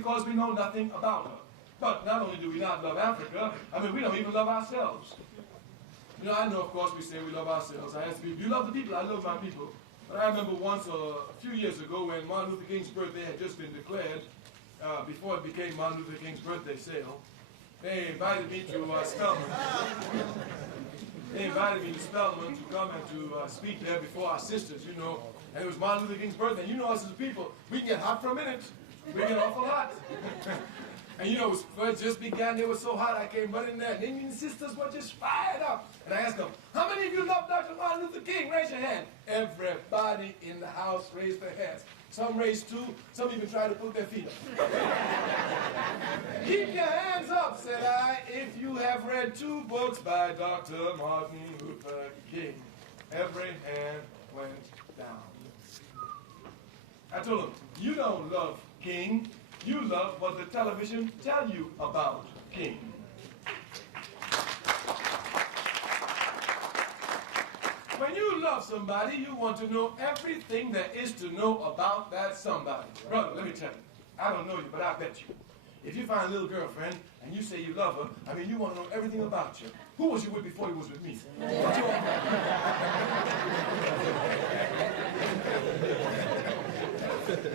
because we know nothing about her. But not only do we not love Africa, I mean, we don't even love ourselves. You know, I know, of course, we say we love ourselves. I ask people, you love the people? I love my people. But I remember once, a few years ago, when Martin Luther King's birthday had just been declared, before it became Martin Luther King's birthday sale, they invited me to Spelman. They invited me to Spelman to come and to speak there before our sisters, you know. And it was Martin Luther King's birthday. You know us as people, we can get hot for a minute. We get awful hot. And you know, it just began, it was so hot, I came running there. And Indian sisters were just fired up. And I asked them, how many of you love Dr. Martin Luther King? Raise your hand. Everybody in the house raised their hands. Some raised two, some even tried to put their feet up. Keep your hands up, said I, if you have read 2 books by Dr. Martin Luther King. Every hand went down. I told them, you don't love King. You love what the television tell you about King. When you love somebody, you want to know everything there is to know about that somebody. Brother, let me tell you, I don't know you, but I bet you. If you find a little girlfriend and you say you love her, I mean, you want to know everything about you. Who was you with before you was with me? What you want?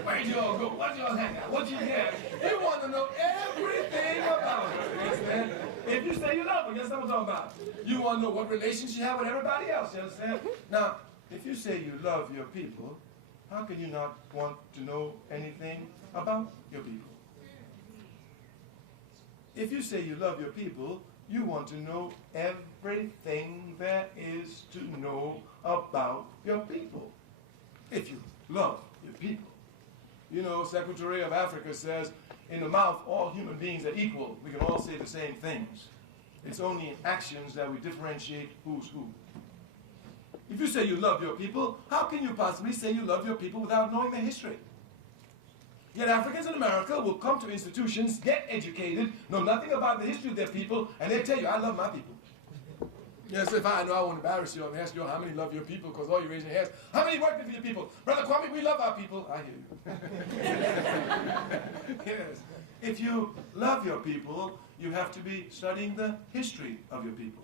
Where'd you all go? What y'all hang out? What you get? You want to know everything about her. You understand? If you say you love her, guess what I'm talking about? You want to know what relations you have with everybody else. You understand? Now, if you say you love your people, how can you not want to know anything about your people? If you say you love your people, you want to know everything there is to know about your people. If you love your people. You know, Secretary of Africa says, in the mouth, all human beings are equal. We can all say the same things. It's only in actions that we differentiate who's who. If you say you love your people, how can you possibly say you love your people without knowing their history? Yet Africans in America will come to institutions, get educated, know nothing about the history of their people, and they tell you, I love my people. Yes, if I know I won't embarrass you, I'm ask you how many love your people, because all you raise your hands. How many work for your people? Brother Kwame, we love our people. I hear you. Yes. If you love your people, you have to be studying the history of your people.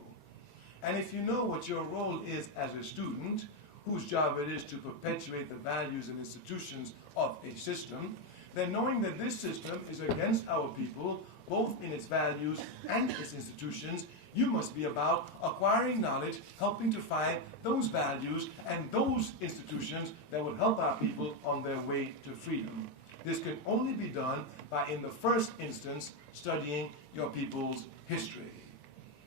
And if you know what your role is as a student, whose job it is to perpetuate the values and institutions of a system, then knowing that this system is against our people, both in its values and its institutions, you must be about acquiring knowledge, helping to find those values and those institutions that will help our people on their way to freedom. This can only be done by, in the first instance, studying your people's history.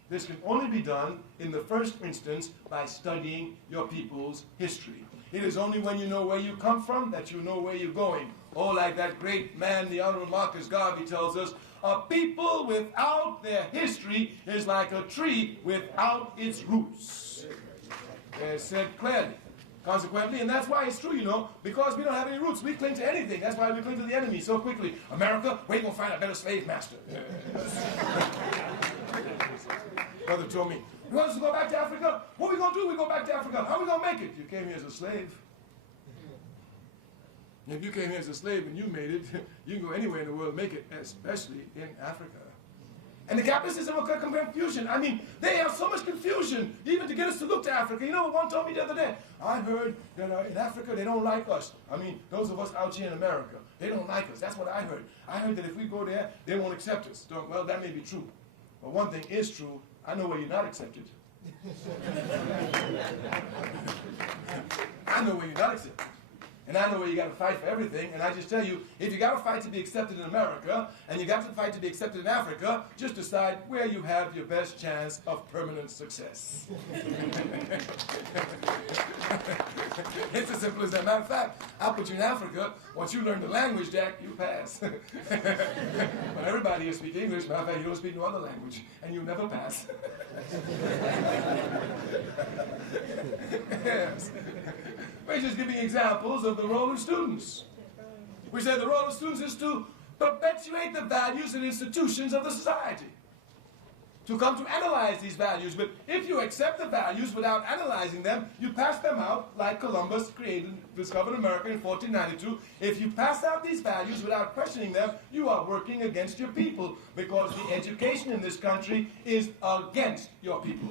This can only be done in the first instance by studying your people's history. It is only when you know where you come from that you know where you're going. Oh, like that great man, the Honorable Marcus Garvey tells us, a people without their history is like a tree without its roots. Said clearly. Consequently, and that's why it's true, you know, because we don't have any roots. We cling to anything. That's why we cling to the enemy so quickly. America, we're going to find a better slave master. Brother told me, you want us to go back to Africa? What are we going to do? We go back to Africa. How are we going to make it? You came here as a slave. If you came here as a slave and you made it, you can go anywhere in the world and make it, especially in Africa. And the capitalists is a confusion. I mean, they have so much confusion, even to get us to look to Africa. You know what one told me the other day? I heard that in Africa, they don't like us. I mean, those of us out here in America, they don't like us. That's what I heard. I heard that if we go there, they won't accept us. So, well, that may be true. But one thing is true. I know where you're not accepted. I know where you're not accepted. And I know where you got to fight for everything. And I just tell you, if you got to fight to be accepted in America, and you got to fight to be accepted in Africa, just decide where you have your best chance of permanent success. It's as simple as that. Matter of fact, I'll put you in Africa. Once you learn the language, Jack, you pass. But everybody here speaks English. Matter of fact, you don't speak no other language, and you'll never pass. Yes. We're just giving examples of the role of students. We say the role of students is to perpetuate the values and institutions of the society. to come to analyze these values. But if you accept the values without analyzing them, you pass them out like Columbus discovered America in 1492. If you pass out these values without questioning them, you are working against your people, because the education in this country is against your people.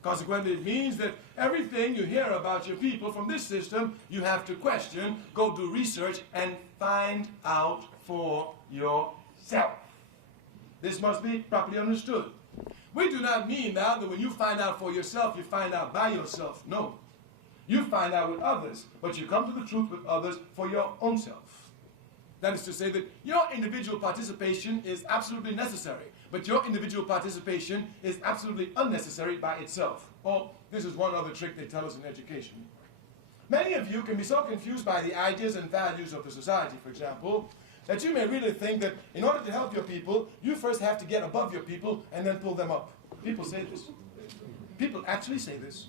Consequently, it means that everything you hear about your people from this system, you have to question, go do research, and find out for yourself. This must be properly understood. We do not mean now that when you find out for yourself, you find out by yourself. No. You find out with others, but you come to the truth with others for your own self. That is to say that your individual participation is absolutely necessary, but your individual participation is absolutely unnecessary by itself. Oh, this is one other trick they tell us in education. Many of you can be so confused by the ideas and values of the society, for example, that you may really think that in order to help your people, you first have to get above your people and then pull them up. People say this. People actually say this.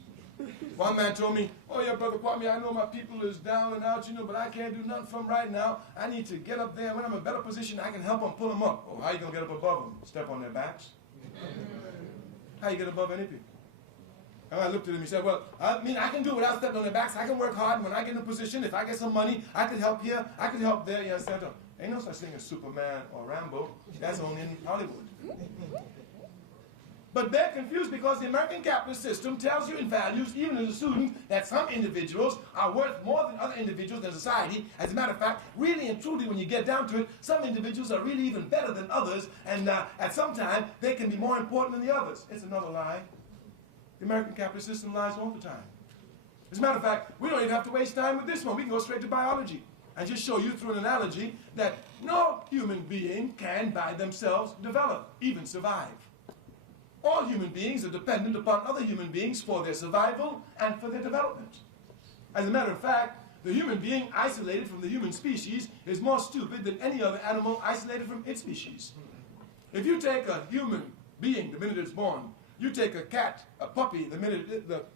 One man told me, oh yeah, Brother Kwame, I know my people is down and out, but I can't do nothing for them right now. I need to get up there. When I'm in a better position, I can help them pull them up. Oh, how you going to get up above them? Step on their backs? How you get above any people? And I looked at him, he said, well, I can do it without stepping on their backs. I can work hard, and when I get in a position, if I get some money, I can help here, I can help there. You understand? Ain't no such thing as Superman or Rambo. That's only in Hollywood. But they're confused because the American capitalist system tells you in values, even as a student, that some individuals are worth more than other individuals in society. As a matter of fact, really and truly, when you get down to it, some individuals are really even better than others, and at some time, they can be more important than the others. It's another lie. The American capitalist system lies all the time. As a matter of fact, we don't even have to waste time with this one. We can go straight to biology and just show you through an analogy that no human being can by themselves develop, even survive. All human beings are dependent upon other human beings for their survival and for their development. As a matter of fact, the human being isolated from the human species is more stupid than any other animal isolated from its species. If you take a human being the minute it's born, you take a cat, a puppy, the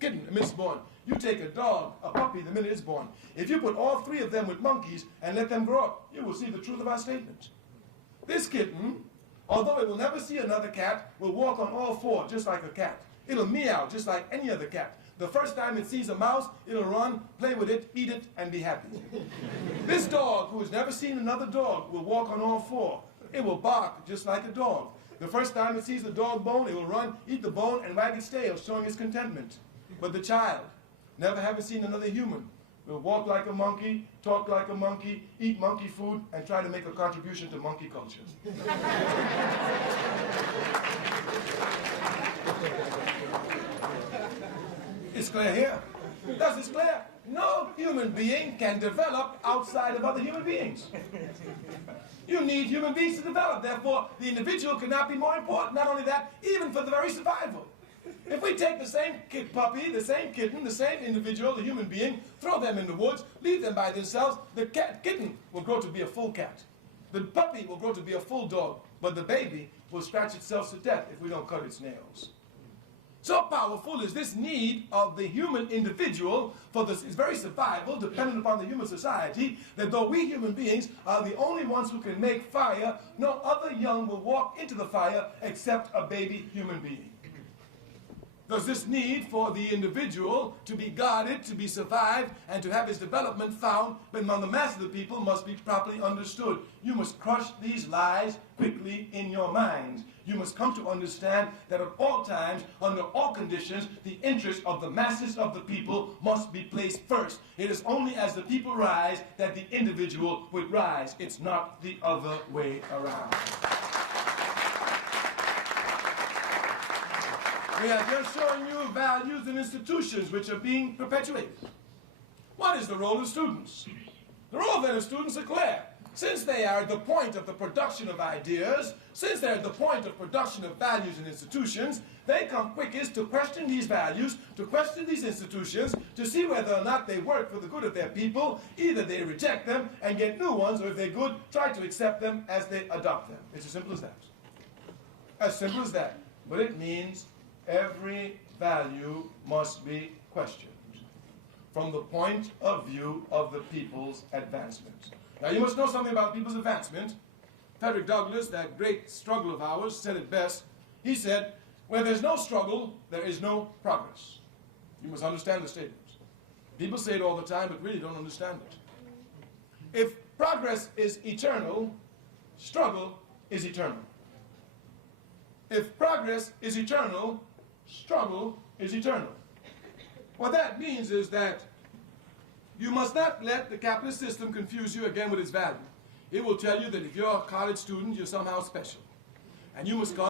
kitten, the minute it's born. You take a dog, a puppy, the minute it's born. If you put all three of them with monkeys and let them grow up, you will see the truth of our statement. This kitten, although it will never see another cat, will walk on all four just like a cat. It'll meow just like any other cat. The first time it sees a mouse, it'll run, play with it, eat it, and be happy. This dog, who has never seen another dog, will walk on all four. It will bark just like a dog. The first time it sees a dog bone, it will run, eat the bone, and wag its tail, showing its contentment. But the child, never having seen another human, will walk like a monkey, talk like a monkey, eat monkey food, and try to make a contribution to monkey culture. It's clear here. Thus it's clear. No human being can develop outside of other human beings. You need human beings to develop. Therefore, the individual cannot be more important. Not only that, even for the very survival. If we take the same puppy, the same kitten, the same individual, the human being, throw them in the woods, leave them by themselves, the kitten will grow to be a full cat. The puppy will grow to be a full dog. But the baby will scratch itself to death if we don't cut its nails. So powerful is this need of the human individual for its very survival, dependent upon the human society, that though we human beings are the only ones who can make fire, no other young will walk into the fire except a baby human being. There's this need for the individual to be guarded, to be survived, and to have his development found, but among the mass of the people must be properly understood. You must crush these lies quickly in your minds. You must come to understand that at all times, under all conditions, the interest of the masses of the people must be placed first. It is only as the people rise that the individual would rise. It's not the other way around. We are just showing you values and institutions which are being perpetuated. What is the role of students? The role then of students are clear. Since they are at the point of the production of ideas, since they're at the point of production of values and institutions, they come quickest to question these values, to question these institutions, to see whether or not they work for the good of their people. Either they reject them and get new ones, or if they're good, try to accept them as they adopt them. It's as simple as that. As simple as that. But it means every value must be questioned from the point of view of the people's advancement. Now you must know something about people's advancement. Frederick Douglass, that great struggle of ours, said it best. He said, where there's no struggle, there is no progress. You must understand the statement. People say it all the time, but really don't understand it. If progress is eternal, struggle is eternal. If progress is eternal, struggle is eternal. What that means is that you must not let the capitalist system confuse you again with its value. It will tell you that if you're a college student, you're somehow special. And you must